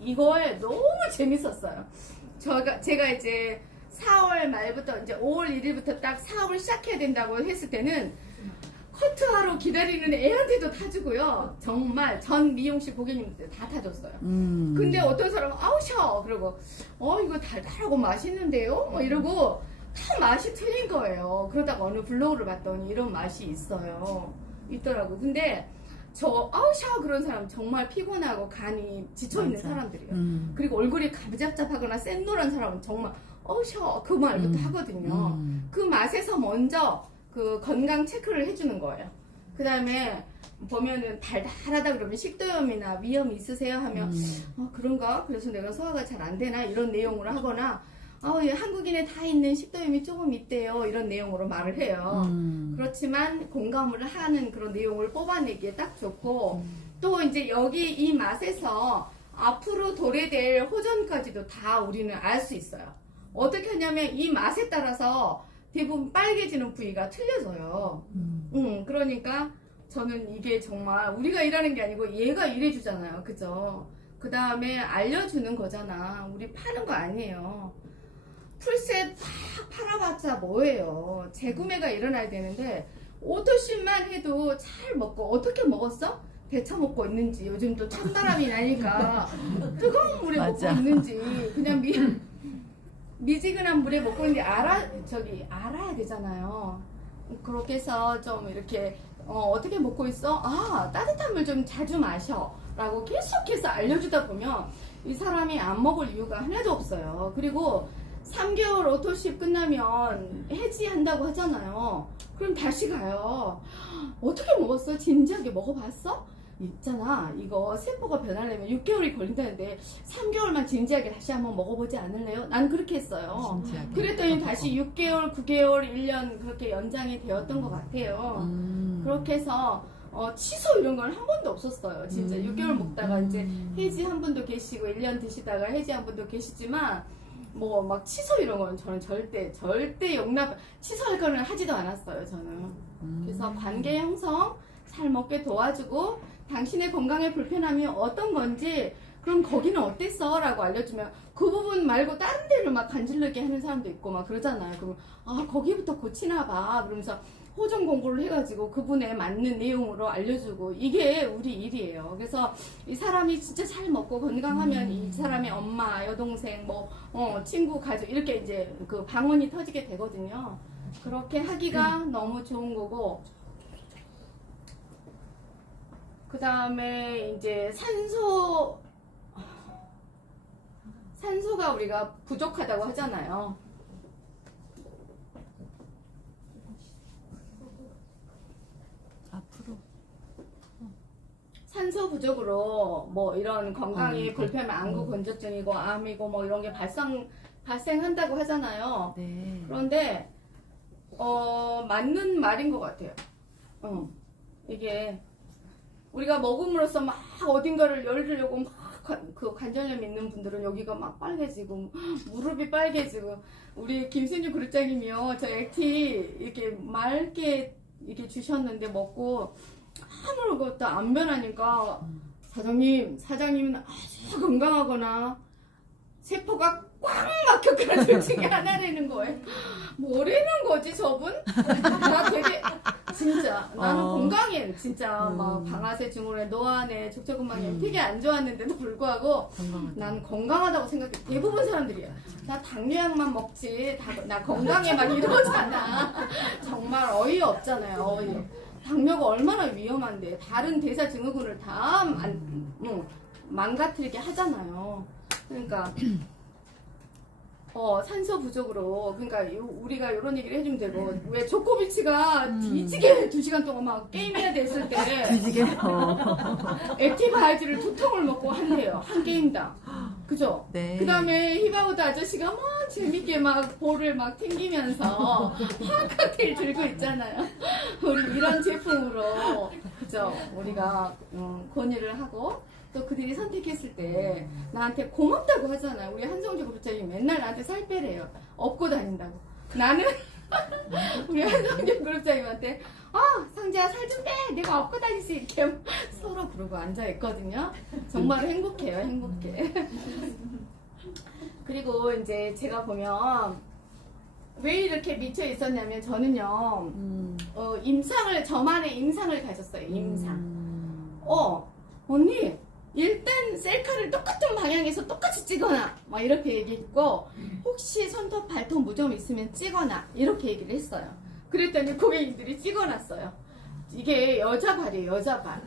이거에 너무 재밌었어요. 제가 이제 4월 말부터 이제 5월 1일부터 딱 사업을 시작해야 된다고 했을 때는 커트하러 기다리는 애한테도 타주고요. 정말 전 미용실 고객님들 다 타줬어요. 근데 어떤 사람은 아우셔 그러고 이거 달달하고 맛있는데요? 뭐 이러고 다 맛이 틀린 거예요. 그러다가 어느 블로그를 봤더니 이런 맛이 있더라고. 근데 저 아우셔 그런 사람 정말 피곤하고 간이 지쳐있는 사람들이에요. 그리고 얼굴이 감잡잡하거나 샛노란 사람은 정말 어셔 그 말부터 하거든요. 그 맛에서 먼저 그 건강 체크를 해주는 거예요. 그 다음에 보면은 달달하다 그러면 식도염이나 위염 있으세요 하면 그런가? 그래서 내가 소화가 잘 안 되나? 이런 내용으로 하거나 한국인에 다 있는 식도염이 조금 있대요. 이런 내용으로 말을 해요. 그렇지만 공감을 하는 그런 내용을 뽑아내기에 딱 좋고, 또 이제 여기 이 맛에서 앞으로 도래될 호전까지도 다 우리는 알 수 있어요. 어떻게 하냐면 이 맛에 따라서 대부분 빨개지는 부위가 틀려져요. 그러니까 저는 이게 정말 우리가 일하는 게 아니고 얘가 일해주잖아요. 그죠? 그 다음에 알려주는 거잖아. 우리 파는 거 아니에요. 풀셋 팍 팔아봤자 뭐예요. 재구매가 일어나야 되는데 오토십만 해도 잘 먹고, 어떻게 먹었어? 데쳐먹고 있는지, 요즘 또 찬바람이 나니까 뜨거운 물에 맞아. 먹고 있는지, 그냥 미지근한 물에 먹고 있는지 알아야 되잖아요. 그렇게 해서 좀 이렇게 어떻게 먹고 있어? 아, 따뜻한 물 좀 자주 마셔 라고 계속해서 알려주다 보면 이 사람이 안 먹을 이유가 하나도 없어요. 그리고 3개월 오토십 끝나면 해지한다고 하잖아요. 그럼 다시 가요. 어떻게 먹었어? 진지하게 먹어봤어? 있잖아, 이거 세포가 변하려면 6개월이 걸린다는데 3개월만 진지하게 다시 한번 먹어보지 않을래요? 난 그렇게 했어요. 진지하게. 그랬더니 다시 6개월, 9개월, 1년 그렇게 연장이 되었던 것 같아요. 그렇게 해서 취소 이런 건 한 번도 없었어요. 진짜 6개월 먹다가 이제 해지 한 분도 계시고 1년 드시다가 해지 한 분도 계시지만 뭐 막 취소 이런 건 저는 절대 취소할 거는 하지도 않았어요. 저는. 그래서 관계 형성 잘 먹게 도와주고 당신의 건강에 불편함이 어떤 건지 그럼 거기는 어땠어? 라고 알려주면 그 부분 말고 다른 데를 막 간질르게 하는 사람도 있고 막 그러잖아요. 그럼 거기부터 고치나 봐 그러면서 호정 공부를 해가지고 그분에 맞는 내용으로 알려주고 이게 우리 일이에요. 그래서 이 사람이 진짜 잘 먹고 건강하면 이 사람의 엄마, 여동생, 친구, 가족 이렇게 이제 그 방언이 터지게 되거든요. 그렇게 하기가 너무 좋은 거고, 그 다음에 이제 산소가 우리가 부족하다고 하잖아요. 앞으로. 산소 부족으로 뭐 이런 건강에 불편한 안구 건조증이고 암이고 뭐 이런 게 발생한다고 하잖아요. 네. 그런데 맞는 말인 것 같아요. 이게 우리가 먹음으로써 막 어딘가를 열으려고 막 그 관절염 있는 분들은 여기가 막 빨개지고 무릎이 빨개지고, 우리 김순주 그룹장님이요, 저 액티 이렇게 맑게 이렇게 주셨는데 먹고 아무것도 안 변하니까 사장님은 아주 건강하거나 세포가 꽉 막혔거나 둘 중에 하나라는 거예요. 뭐라는 거지 저분? 나 되게 진짜 나는 건강해. 진짜 막 방아쇠 증후군, 노안에, 족저근막염 되게 안 좋았는데도 불구하고 난 건강하다고 생각해. 대부분 사람들이야. 나 당뇨약만 먹지 나 건강해 막 이러잖아. 정말 어이없잖아요. 어이. 당뇨가 얼마나 위험한데 다른 대사 증후군을 다 망가뜨리게 하잖아요. 그러니까 산소 부족으로, 그러니까 우리가 이런 얘기를 해주면 되고, 왜 조코비치가 뒤지게 2시간 동안 막 게임해야 됐을 때 뒤지게. 액티바이즈를 2통을 먹고 한대요. 한 게임당. 그죠? 네. 그 다음에 히바우드 아저씨가 막 재밌게 막 볼을 막 튕기면서 칵테일 들고 있잖아요. 우리 이런 제품으로, 그죠? 우리가 권유를 하고, 또 그들이 선택했을 때 나한테 고맙다고 하잖아요. 우리 한성주 그룹장이 맨날 나한테 살 빼래요. 업고 다닌다고. 나는 우리 한성주 그룹장님한테 상재야 살 좀 빼! 내가 업고 다니지! 이렇게 서로 부르고 앉아있거든요. 정말 행복해요. 행복해. 그리고 이제 제가 보면 왜 이렇게 미쳐 있었냐면 저는요 저만의 임상을 가졌어요. 임상. 언니 일단 셀카를 똑같은 방향에서 똑같이 찍어놔 막 이렇게 얘기했고, 혹시 손톱 발톱 무좀 있으면 찍어놔 이렇게 얘기를 했어요. 그랬더니 고객님들이 찍어놨어요. 이게 여자 발이에요. 여자 발.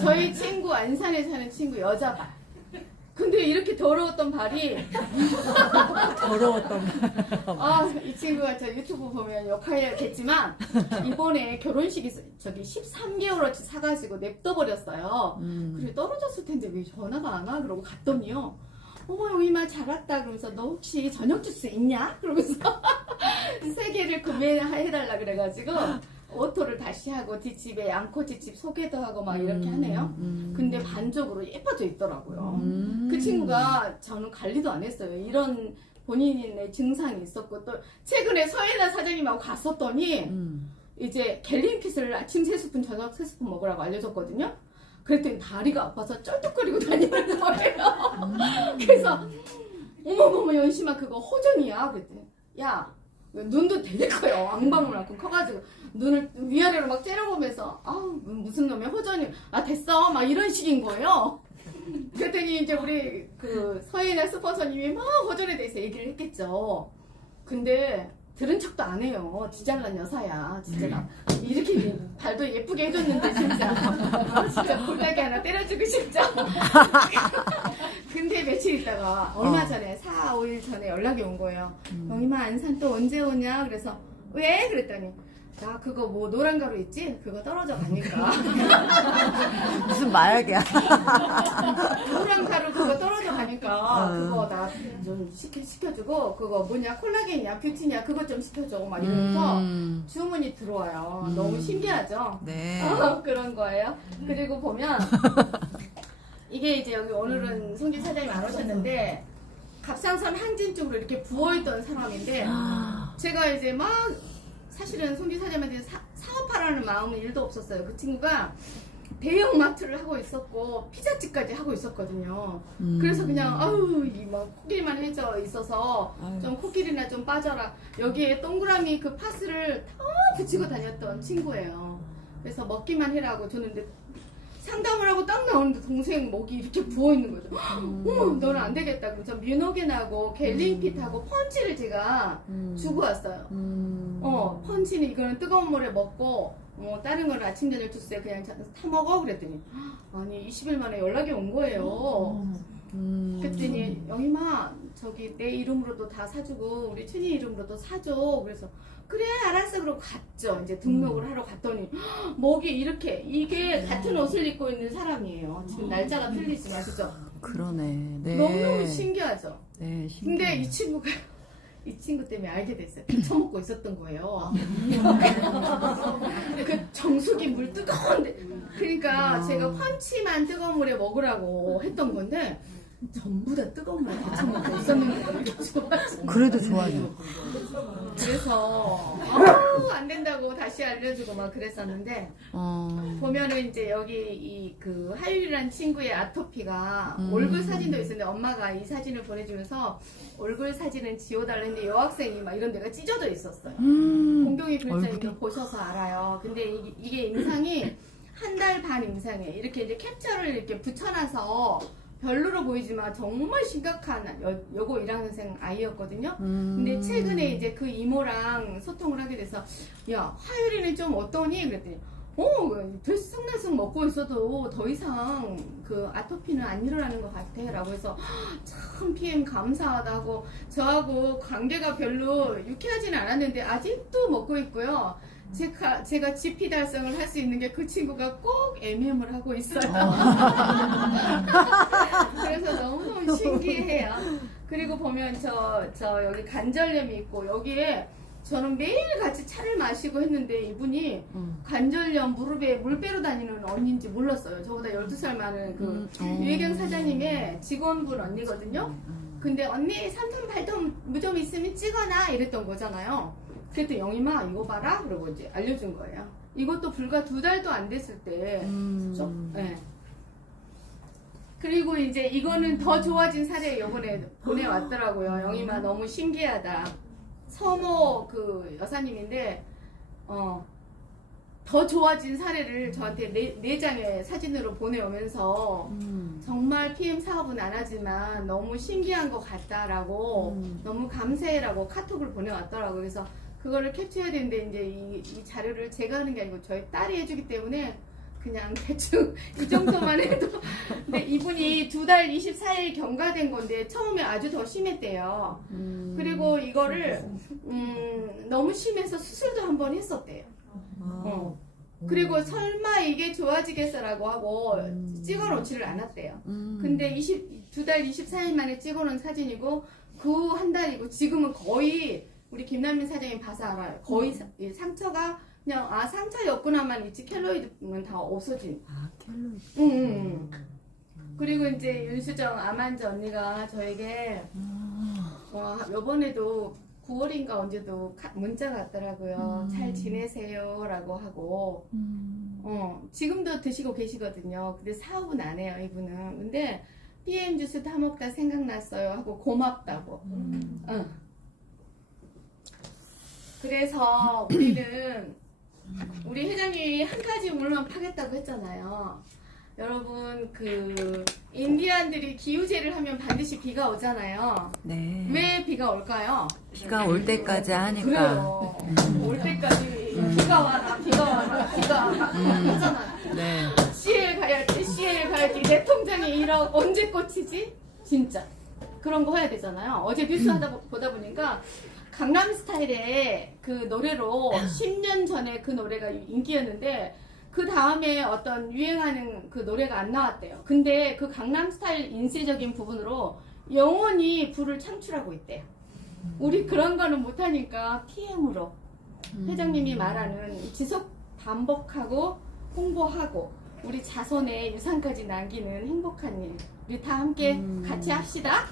저희 친구 안산에 사는 친구 여자 발. 근데 이렇게 더러웠던 발이 더러웠던 이 친구가 저 유튜브 보면 욕하겠지만 이번에 결혼식이 13개월어치 사가지고 냅둬버렸어요. 그래 떨어졌을 텐데 왜 전화가 안 와? 그러고 갔더니요, 어머 영희마 잘 왔다 그러면서 너 혹시 저녁 주스 있냐? 그러면서 3개를 구매해달라 그래가지고 오토를 다시 하고 뒷집에 양코 뒷집 소개도 하고 막 이렇게 하네요. 근데 반쪽으로 예뻐져 있더라고요. 그 친구가 저는 관리도 안 했어요. 이런 본인의 증상이 있었고, 또 최근에 서예나 사장님하고 갔었더니 이제 갤린핏을 아침 3스푼 저녁 3스푼 먹으라고 알려줬거든요. 그랬더니 다리가 아파서 쩔뚝거리고 다니는 거예요. 그래서 어머머머 연심아 그거 호전이야. 그랬더니 야 눈도 되게 커요. 앙방울만큼 커가지고 눈을 위아래로 막 째려보면서 아우 무슨 놈의 호전이 됐어 막 이런 식인 거예요. 그랬더니 이제 우리 그 서예나 스폰서님이 막 호전에 대해서 얘기를 했겠죠. 근데 들은 척도 안 해요. 지잘난 여사야. 진짜 나 이렇게 발도 예쁘게 해줬는데 진짜 진짜 골다기 하나 때려주고 싶죠. 근데 며칠 있다가 얼마 전에 4, 5일 전에 연락이 온 거예요. 영희마 안산 또 언제 오냐? 그래서 왜? 그랬더니 나 그거 뭐 노란 가루 있지? 그거 떨어져 가니까 무슨 마약이야. 노란 가루 그거 떨어져 가니까 그거 나 좀 시켜주고 그거 뭐냐 콜라겐이야 뷰티냐 그거 좀 시켜줘 막 이러면서 주문이 들어와요. 너무 신기하죠? 네. 그런 거예요. 그리고 보면 이게 이제 여기 오늘은 송지 사장님 안 오셨는데 갑상선 항진 쪽으로 이렇게 부어있던 사람인데 제가 이제 막 사실은 송지 사장님한테 사업하라는 마음은 1도 없었어요. 그 친구가 대형 마트를 하고 있었고 피자집까지 하고 있었거든요. 그래서 그냥 아유 막 코끼리만 해져 있어서 좀 코끼리나 좀 빠져라. 여기에 동그라미 그 파스를 다 붙이고 다녔던 친구예요. 그래서 먹기만 해라고 줬는데 상담을 하고 딱 나오는데 동생 목이 이렇게 부어있는 거죠. 어머 너는 안 되겠다. 그래서 뮤노겐하고 갤린핏하고 펀치를 제가 주고 왔어요. 펀치는 이거는 뜨거운 물에 먹고 다른 거는 아침 저녁 주스에 그냥 타 먹어 그랬더니 아니 20일 만에 연락이 온 거예요. 그랬더니 영희마 저기 내 이름으로도 다 사주고 우리 춘희 이름으로도 사줘. 그래서 그래 알았어 그러고 갔죠. 이제 등록을 하러 갔더니 목이 이렇게 이게 같은 옷을 입고 있는 사람이에요. 지금 날짜가 틀리지만 그죠? 그러네. 네. 너무너무 신기하죠? 네, 근데 이 친구가 이 친구 때문에 알게 됐어요. 처먹고 있었던 거예요. 그 정수기 물 뜨거운데 그러니까 제가 펀치만 뜨거운 물에 먹으라고 했던 건데 전부 다 뜨거운 물에 데쳐먹고 있었는데 그렇게 좋아지고 그래도 좋아요. 그래서 안 된다고 다시 알려주고 막 그랬었는데 보면은 이제 여기 이 그 하율이라는 친구의 아토피가 얼굴 사진도 있었는데 엄마가 이 사진을 보내주면서 얼굴 사진은 지워달라 했는데 여학생이 막 이런 데가 찢어져 있었어요. 공경이 글자님도 보셔서 알아요. 근데 이게 임상이 한 달 반 임상이에요. 이렇게 이제 캡처를 이렇게 붙여놔서 별로로 보이지만 정말 심각한 여고 1학년생 아이였거든요. 근데 최근에 이제 그 이모랑 소통을 하게 돼서 야 화율이는 좀 어떠니? 그랬더니 들쑥날쑥 먹고 있어도 더 이상 그 아토피는 안 일어나는 것 같아 라고 해서 참 PM 감사하다고 저하고 관계가 별로 유쾌하지는 않았는데 아직도 먹고 있고요. 제가 GP 달성을 할 수 있는 게 그 친구가 꼭 MM을 하고 있어요. 그래서 너무너무 신기해요. 그리고 보면 저 여기 관절염이 있고 여기에 저는 매일 같이 차를 마시고 했는데 이분이 관절염 무릎에 물 빼러 다니는 언니인지 몰랐어요. 저보다 12살 많은 그 유혜경 사장님의 직원분 언니거든요. 근데 언니 3톤 8톤 무좀 있으면 찍어놔 이랬던 거잖아요. 그랬더니 영희마 이거 봐라 그러고 이제 알려준 거예요. 이것도 불과 2달도 안 됐을 때 네. 그리고 이제 이거는 더 좋아진 사례 요번에 보내왔더라고요. 영희마 너무 신기하다. 서모 그 여사님인데 더 좋아진 사례를 저한테 네 장의 사진으로 보내오면서 정말 PM 사업은 안 하지만 너무 신기한 것 같다라고 너무 감사해라고 카톡을 보내왔더라고요. 그래서 그거를 캡처해야 되는데 이제 이 자료를 제가 하는 게 아니고 저희 딸이 해주기 때문에 그냥 대충 이 정도만 해도 근데 이분이 2달 24일 경과된 건데 처음에 아주 더 심했대요. 그리고 이거를 너무 심해서 수술도 한번 했었대요. 그리고 설마 이게 좋아지겠어라고 하고 찍어놓지를 않았대요. 근데 2달 24일 만에 찍어놓은 사진이고 그 한 달이고 지금은 거의 우리 김남민 사장님 봐서 알아요. 거의 상처가 그냥 상처였구나만 있지 켈로이드는 다 없어진. 켈로이드. 그리고 이제 윤수정 아만즈 언니가 저에게 요번에도 9월인가 언제도 문자가 왔더라고요. 잘 지내세요 라고 하고 지금도 드시고 계시거든요. 근데 사업은 안 해요 이분은. 근데 PM 주스 다 먹다 생각났어요 하고 고맙다고. 그래서 우리는 우리 회장님이 한 가지 물만 파겠다고 했잖아요. 여러분 그 인디안들이 기우제를 하면 반드시 비가 오잖아요. 네. 왜 비가 올까요? 비가 올 때까지 하니까. 그래요. 올 때까지 비가 와라, 비가 와라, 비가 와라 하잖아요. 네. CL 가야지, CL 가야지. 내 통장에 1억 언제 꽂히지? 진짜 그런 거 해야 되잖아요. 어제 뉴스 보다 보니까 강남스타일의 그 노래로 10년 전에 그 노래가 인기였는데 그 다음에 어떤 유행하는 그 노래가 안 나왔대요. 근데 그 강남스타일 인쇄적인 부분으로 영원히 불을 창출하고 있대요. 우리 그런 거는 못하니까 PM으로 회장님이 말하는 지속 반복하고 홍보하고 우리 자손의 유산까지 남기는 행복한 일 우리 다 함께 같이 합시다.